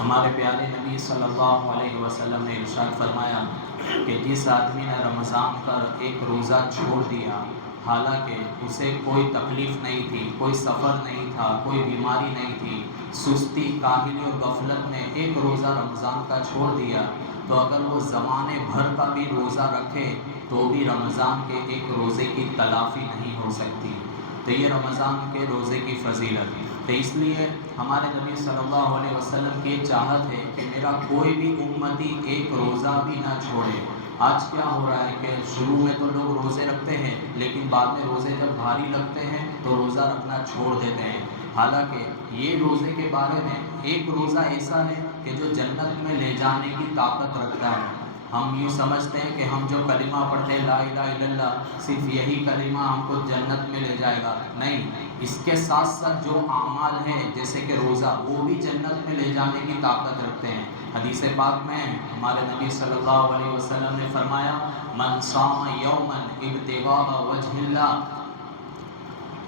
ہمارے پیارے نبی صلی اللہ علیہ وسلم نے ارشاد فرمایا کہ جس آدمی نے رمضان کا ایک روزہ چھوڑ دیا، حالانکہ اسے کوئی تکلیف نہیں تھی، کوئی سفر نہیں تھا، کوئی بیماری نہیں تھی، سستی، کاہلی اور غفلت میں ایک روزہ رمضان کا چھوڑ دیا، تو اگر وہ زمانے بھر کا بھی روزہ رکھے تو بھی رمضان کے ایک روزے کی تلافی نہیں ہو سکتی۔ تو یہ رمضان کے روزے کی فضیلت، تو اس لیے ہمارے نبی صلی اللہ علیہ وسلم کی چاہت ہے کہ میرا کوئی بھی امتی ایک روزہ بھی نہ چھوڑے۔ آج کیا ہو رہا ہے کہ شروع میں تو لوگ روزے رکھتے ہیں، لیکن بعد میں روزے جب بھاری لگتے ہیں تو روزہ رکھنا چھوڑ دیتے ہیں۔ حالانکہ یہ روزے کے بارے میں ایک روزہ ایسا ہے کہ جو جنت میں لے جانے کی طاقت رکھتا ہے۔ ہم یوں سمجھتے ہیں کہ ہم جو کلمہ پڑھتے ہیں لا الہ الا اللہ، صرف یہی کلمہ ہم کو جنت میں لے جائے گا، نہیں، اس کے ساتھ ساتھ جو اعمال ہیں جیسے کہ روزہ، وہ بھی جنت میں لے جانے کی طاقت رکھتے ہیں۔ حدیث پاک میں ہمارے نبی صلی اللہ علیہ وسلم نے فرمایا من صام یوما ابتغاء وجہ اللہ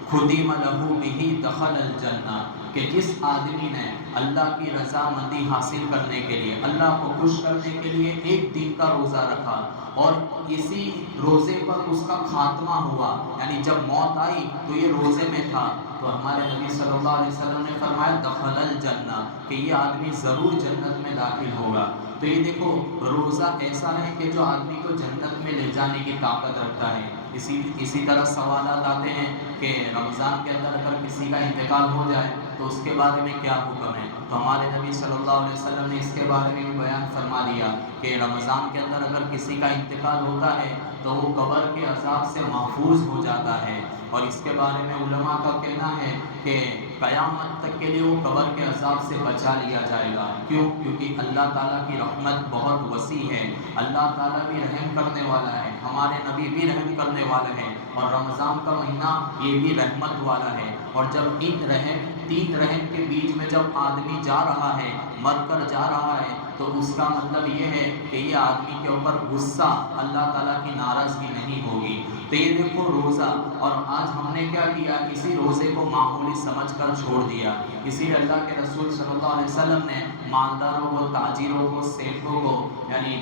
ختم لہ بہ دخل الجنہ، کہ جس آدمی نے اللہ کی رضامندی حاصل کرنے کے لیے، اللہ کو خوش کرنے کے لیے ایک دن کا روزہ رکھا اور اسی روزے پر اس کا خاتمہ ہوا، یعنی جب موت آئی تو یہ روزے میں تھا، تو ہمارے نبی صلی اللہ علیہ وسلم نے فرمایا دخل الجنہ، کہ یہ آدمی ضرور جنت میں داخل ہوگا۔ تو یہ دیکھو روزہ ایسا ہے کہ جو آدمی کو جنت میں لے جانے کی طاقت رکھتا ہے۔ اسی طرح سوالات آتے ہیں کہ رمضان کے اندر اگر کسی کا انتقال ہو جائے تو اس کے بارے میں کیا حکم ہے، تو ہمارے نبی صلی اللہ علیہ وسلم نے اس کے بارے میں بھی بیان فرما دیا کہ رمضان کے اندر اگر کسی کا انتقال ہوتا ہے تو وہ قبر کے عذاب سے محفوظ ہو جاتا ہے، اور اس کے بارے میں علماء کا کہنا ہے کہ قیامت تک کے لیے وہ قبر کے عذاب سے بچا لیا جائے گا۔ کیوں؟ کیونکہ اللہ تعالیٰ کی رحمت بہت وسیع ہے، اللہ تعالیٰ بھی رحم کرنے والا ہے، ہمارے نبی بھی رحم کرنے والے ہیں، اور رمضان کا مہینہ یہ بھی رحمت والا ہے۔ اور جب تین رحم کے بیچ میں جب آدمی جا رہا ہے، مر کر جا رہا ہے، تو اس کا مطلب یہ ہے کہ یہ آدمی کے اوپر غصہ، اللہ تعالیٰ کی ناراضگی نہیں ہوگی۔ تو یہ دیکھو روزہ، اور آج ہم نے کیا کیا، اسی روزے کو معمولی سمجھ کر چھوڑ دیا۔ اسی لیے اللہ کے رسول صلی اللہ علیہ وسلم نے مالداروں کو، تاجروں کو، سیٹھوں کو، یعنی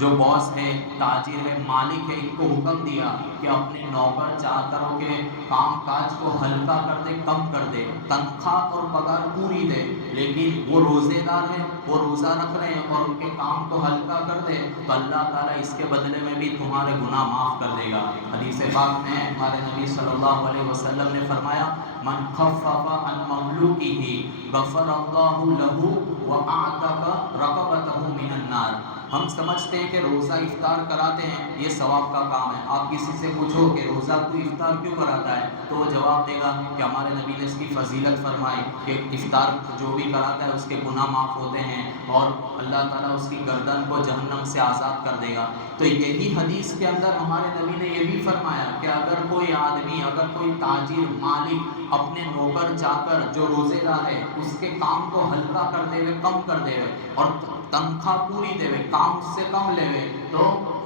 جو باس ہے، تاجر ہے، مالک ہے، ان کو حکم دیا کہ اپنے نوکر چاکروں کے کام کاج کو ہلکا کر دے، کم کر دے، تنخواہ اور پگار پوری دے، لیکن وہ روزے دار ہیں، وہ روزہ رکھ رہے ہیں اور ان کے کام کو ہلکا کر دے، تو اللہ تعالیٰ اس کے بدلے میں بھی تمہارے گناہ معاف کر دے گا۔ حدیث پاک میں ہمارے نبی صلی اللہ علیہ وسلم نے فرمایا من خفف عن مملوکہ غفر اللہ لہ واعتق رقبتہ من النار۔ ہم سمجھتے ہیں کہ روزہ افطار کراتے ہیں یہ ثواب کا کام ہے۔ آپ کسی سے پوچھو کہ روزہ تو افطار کیوں کراتا ہے، تو وہ جواب دے گا کہ ہمارے نبی نے اس کی فضیلت فرمائی کہ افطار جو بھی کراتا ہے اس کے گناہ معاف ہوتے ہیں اور اللہ تعالیٰ اس کی گردن کو جہنم سے آزاد کر دے گا۔ تو یہی حدیث کے اندر ہمارے نبی نے یہ بھی فرمایا کہ اگر کوئی آدمی، اگر کوئی تاجر، مالک اپنے نوکر چاکر جو روزے دار ہے اس کے کام کو ہلکا کر دے ہوئے، کم کر دے ہوئے، اور تنخواہ پوری دے ہوئے، کام اس سے کم لے ہوئے، تو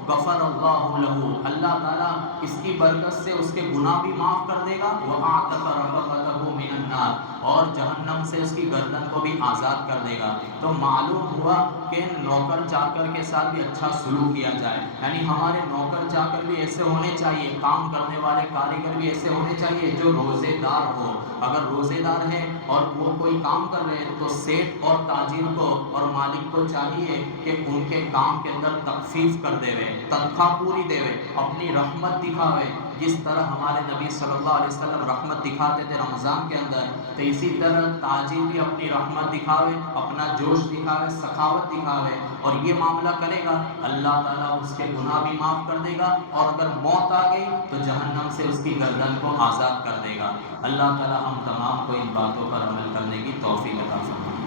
غفر اللہ لہ، اللہ تعالیٰ اس کی برکت سے اس کے گناہ بھی معاف کر دے گا، وَأَعْتَقَ رَقَبَتَهُ مِنَ النَّارِ، اور جہنم سے اس کی گردن کو بھی آزاد کر دے گا۔ تو معلوم ہوا کہ نوکر چاکر کے ساتھ بھی اچھا سلوک کیا جائے، یعنی ہمارے نوکر چاکر بھی ایسے ہونے چاہیے، کام کرنے والے کاریگر بھی ایسے ہونے چاہیے جو روزے دار ہو۔ اگر روزے دار ہے اور وہ کوئی کام کر رہے ہیں تو سیٹ اور تاجر کو اور مالک کو چاہیے کہ ان کے کام کے اندر تخفیف کر دے ہوئے، تنخواہ پوری دے ہوئے، اپنی رحمت دکھاوے، جس طرح ہمارے نبی صلی اللہ علیہ وسلم رحمت دکھاتے تھے رمضان کے اندر، تو اسی طرح تاجر بھی اپنی رحمت دکھاوے، اپنا جوش دکھاوے، سخاوت دکھاوے، اور یہ معاملہ کرے گا اللہ تعالیٰ اس کے گناہ بھی معاف کر دے گا، اور اگر موت آ گئی تو جہنم سے اس کی گردن کو آزاد کر دے گا۔ اللہ تعالیٰ ہم تمام کو ان باتوں پر عمل کرنے کی توفیق عطا فرمائے۔